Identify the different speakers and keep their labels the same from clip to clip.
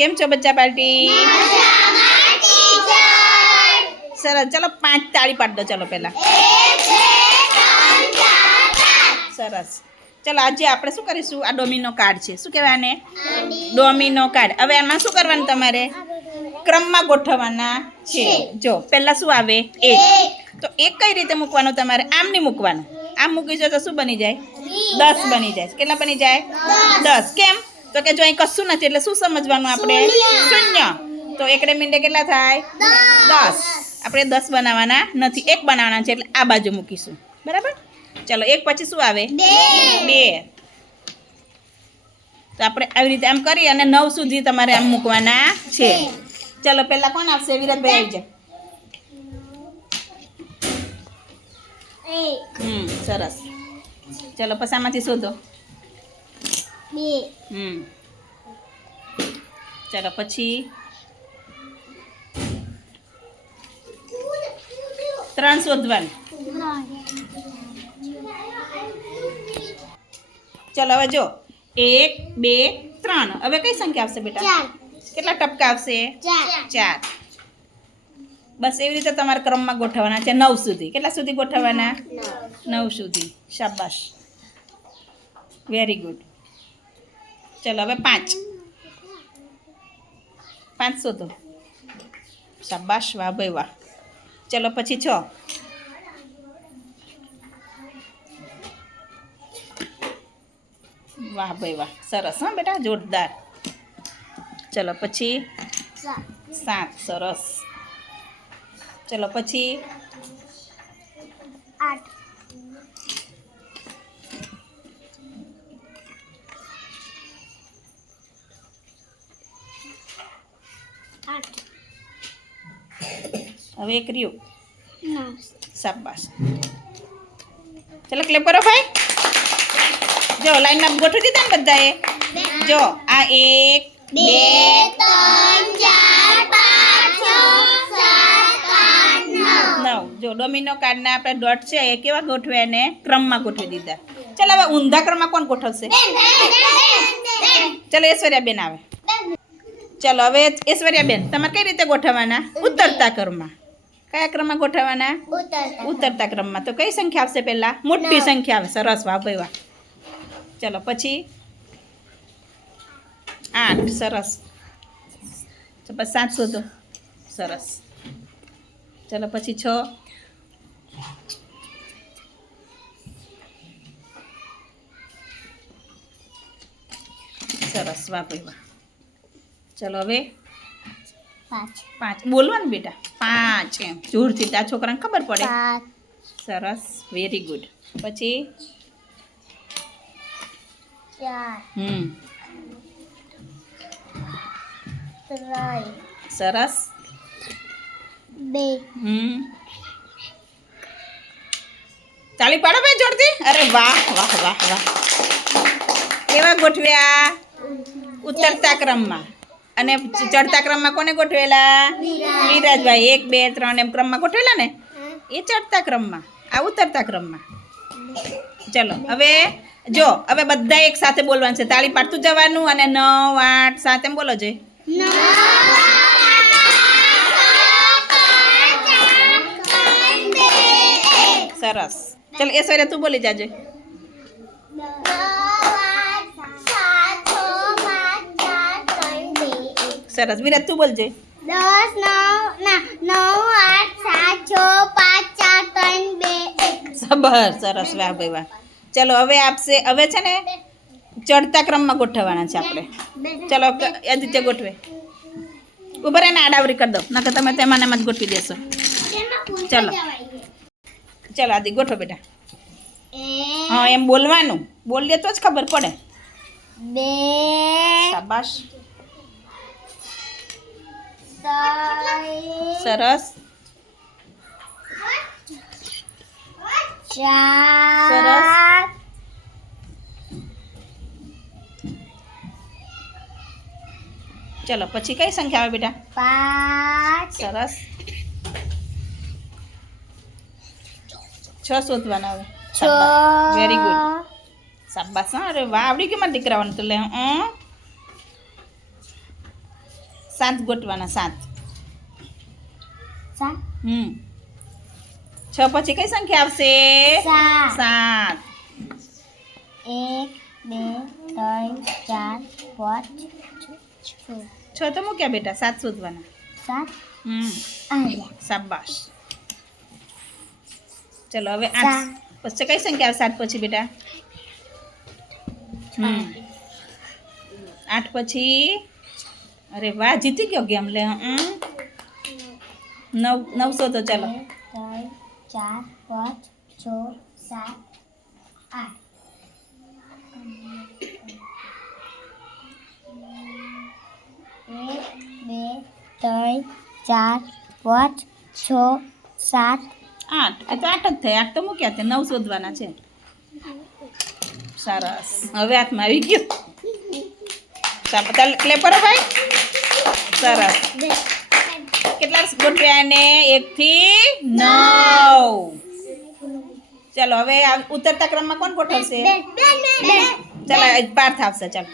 Speaker 1: કેમ છો બચ્ચા પાર્ટી? સરસ. ચલો પાંચ તાળી પાડ દો, ચલો પહેલા. સરસ. ચલો આજે આપણે શું કરીશું? આ ડોમિનો કાર્ડ છે. શું કહેવાય આને? Domino card. હવે આમાં શું કરવાનું તમારે? ક્રમમાં ગોઠવવાના છે. જો, પહેલાં શું આવે? એક. તો એક કઈ રીતે મૂકવાનું તમારે? આમ નહીં મૂકવાનું. આમ મૂકીશું તો શું બની જાય? દસ બની જાય. કેટલા બની જાય? દસ. કેમ? તો કે જો અહીં કશું નથી એટલે શું સમજવાનું આપણે? શૂન્ય. તો એકડે મીંડે કેટલા થાય? દસ. આપણે દસ બનાવવાના નથી. એક બનાવવાના છે એટલે આ બાજુ મૂકીશું. બરાબર? ચલો એક પછી શું આવે? બે. તો આપણે આવી રીતે આમ કરી અને નવ સુધી તમારે આમ મૂકવાના છે. ચલો પહેલાં કોણ આવશે? વિરાટભાઈ આવી જાય હમ સરસ. ચલો પછી આમાંથી શોધો. હમ ચલો પછી ત્રણ શોધવાનું ચલો હવે જો એક બે ત્રણ હવે કઈ સંખ્યા આવશે બેટા કેટલા ટપકા આવશે ચાર બસ એવી રીતે તમારે ક્રમમાં ગોઠવવાના છે નવ સુધી. કેટલા સુધી ગોઠવવાના? નવ. સુધી. શાબાશ. વેરી ગુડ ચલો, હવે પાંચ. પાંચ શોધો શાબાશ, વાહ, ભાઈ, વાહ. ચલો, પછી છ. વાહ, ભાઈ, વાહ. સરસ, હા, બેટા, જોરદાર. ચલો, પછી સાત. સરસ. ચલો, પછી હવે એક રહ્યું. શાબાશ. ચલો ક્લેપ કરો ભાઈ. જો લાઈનમાં ગોઠવી દીધા ને બધાએ? જો આ એક બે નવ. જો ડોમિનો કાર્ડના આપણે ડોટ છે એ કેવા ગોઠવ્યા એને ક્રમમાં ગોઠવી દીધા. ચાલો હવે ઊંધા ક્રમમાં કોણ ગોઠવશે? ચલો ઐશ્વર્યાબેન આવે. ચાલો હવે ઐશ્વર્યાબેન તમારે કઈ રીતે ગોઠવવાના? ઉતરતા ક્રમમાં. કયા ક્રમમાં ગોઠવવાના? ઉતરતા ક્રમમાં. તો કઈ સંખ્યા આવશે પહેલા? મોટી સંખ્યા આવે. સરસ વાહ ભાઈ વાહ. ચલો પછી? આઠ સરસ. પછી સાત શોધો. સરસ. ચલો પછી છ. સરસ વાહ ભાઈ વાહ. ચલો હવે? પાંચ. બોલવાનું બેટા. પાંચ એમ. જોરથી આ છોકરાને ખબર પડે? સરસ. વેરી ગુડ પછી? હમ. સરસ.
Speaker 2: બે.
Speaker 1: હમ. તાળી પાડો ભાઈ જોડતી અરે વાહ વાહ વાહ વાહ. કેવા ગોઠવ્યા? ઉતરતા ક્રમમાં. અને ચડતા ક્રમમાં કોને ગોઠવેલા? વિરાજભાઈ. એક બે ત્રણ એમ ક્રમમાં ગોઠવેલા ને? એ ચડતા ક્રમમાં. આ ઉતરતા ક્રમમાં. ચલો હવે જો હવે બધા એક સાથે બોલવાનું છે. તાળી પાડતું જવાનું અને નવ આઠ સાત એમ બોલો જોઈએ સરસ. ચાલ એ સવારે તું બોલી જાજે. સરસ. વિરાટ તું બોલજે.
Speaker 2: દસ નવ ના નવ આઠ સાત છ પાંચ ચાર ત્રણ બે એક.
Speaker 1: સબર સરસ. વાહ ભાઈ વાહ. ચલો હવે આપશે હવે છે ને ચડતા ક્રમમાં ગોઠવવાના છે આપણે. ચલો આદિત્ય ગોઠવે. ઉપર એને આડાવરી કરી દો નકર તમે તેમાં એમાં જ ગોઠવી દેશો. ચલો. ચલો આદિ ગોઠવો બેટા. હા એમ બોલવાનું. બોલીએ તો જ ખબર પડે.
Speaker 2: બે
Speaker 1: શાબાશ.
Speaker 2: ત્રણ
Speaker 1: સરસ
Speaker 2: ચાર
Speaker 1: ચલો પછી કઈ સંખ્યા આવે બેટા
Speaker 2: પાંચ
Speaker 1: સરસ છ શોધવાના હવે
Speaker 2: છ
Speaker 1: વેરી ગુડ શાબાશ હા અરે વાહ આવડી કેમાં દીકરાઓને તો લે હં સાત ગોઠવાના સાત
Speaker 2: સાત
Speaker 1: હમ છ પછી કઈ સંખ્યા આવશે
Speaker 2: સાત
Speaker 1: સાત
Speaker 2: એક બે ત્રણ ચાર પાંચ છ
Speaker 1: છ તો મૂક્યા બેટા સાત શોધવાના
Speaker 2: સાત
Speaker 1: હમ
Speaker 2: આવ્યા
Speaker 1: શાબાશ ચલો હવે આઠ પછી કઈ સંખ્યા આવે સાત પછી બેટા હમ આઠ પછી અરે વાહ જીતી ગયો ગેમ લે. નવ નવસો તો ચાલો.
Speaker 2: ત્રણ ચાર પાંચ છ સાત આઠ. એક બે ત્રણ ચાર પાંચ છ સાત.
Speaker 1: આઠ. એ તો આઠ જ થાય. આઠ તો મૂક્યા છે. નવ શોધવાના છે. સરસ. હવે હાથમાં આવી ગયું. ચાલ ક્લેપરો ભાઈ? સરસ. કેટલા ગોઠવ્યા એને એકથી નવ. ચાલો, હવે ઉતરતા ક્રમમાં કોણ ગોઠવશે? ચાલો પાર્થ આવશે, ચાલો.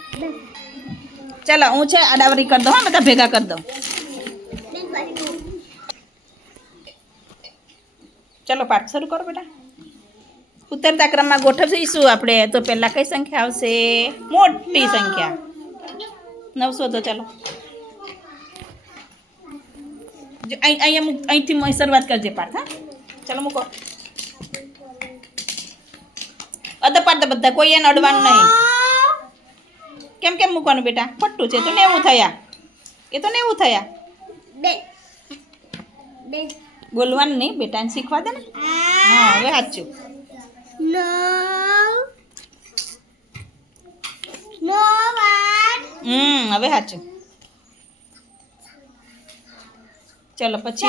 Speaker 1: ચાલો, હું છે, અડાવરી કરી દઉં, હા, બધા ભેગા કરી દઉં. ચાલો પાઠ શરૂ કરો બેટા. ઉતરતા ક્રમમાં ગોઠવીશું આપણે? તો પહેલાં કઈ સંખ્યા આવશે? મોટી સંખ્યા. નવસો તો ચાલો. અહીંયા મૂક અહીંથી શરૂઆત કરજે પાર્થ હા? ચાલો મૂકો. અધ પાડતા બધા કોઈ એને અડવાનું નહીં. કેમ કેમ મૂકવાનું બેટા? ખોટું છે તો નેવું થયા. એ તો નેવું થયા.
Speaker 2: બે. બે.
Speaker 1: બોલવાનું નહીં બેટાને શીખવા દે ને. હા હવે સાચું હમ હવે સાચું ચલો પછી?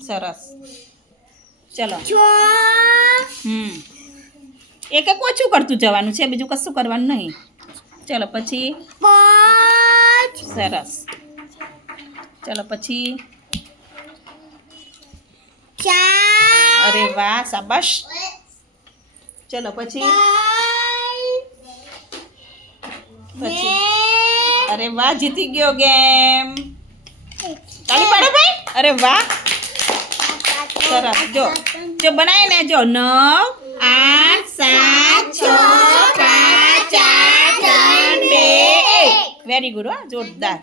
Speaker 1: સરસ. ચલો. હમ. એક એક ઓછું કરતું જવાનું છે બીજું કશું કરવાનું નહીં. ચલો પછી? સરસ. ચલો પછી? અરે વાહ સાબાશ ચલો પછી? અરે વાહ, જીતી ગયો ગેમ તાળી પાડો ભાઈ. અરે વાહ. સરસ. જો જો બનાય ને, જો નવ, આઠ, સાત, છ, પાંચ, ચાર, ત્રણ, બે, એક. વેરી ગુડ હો, જોરદાર.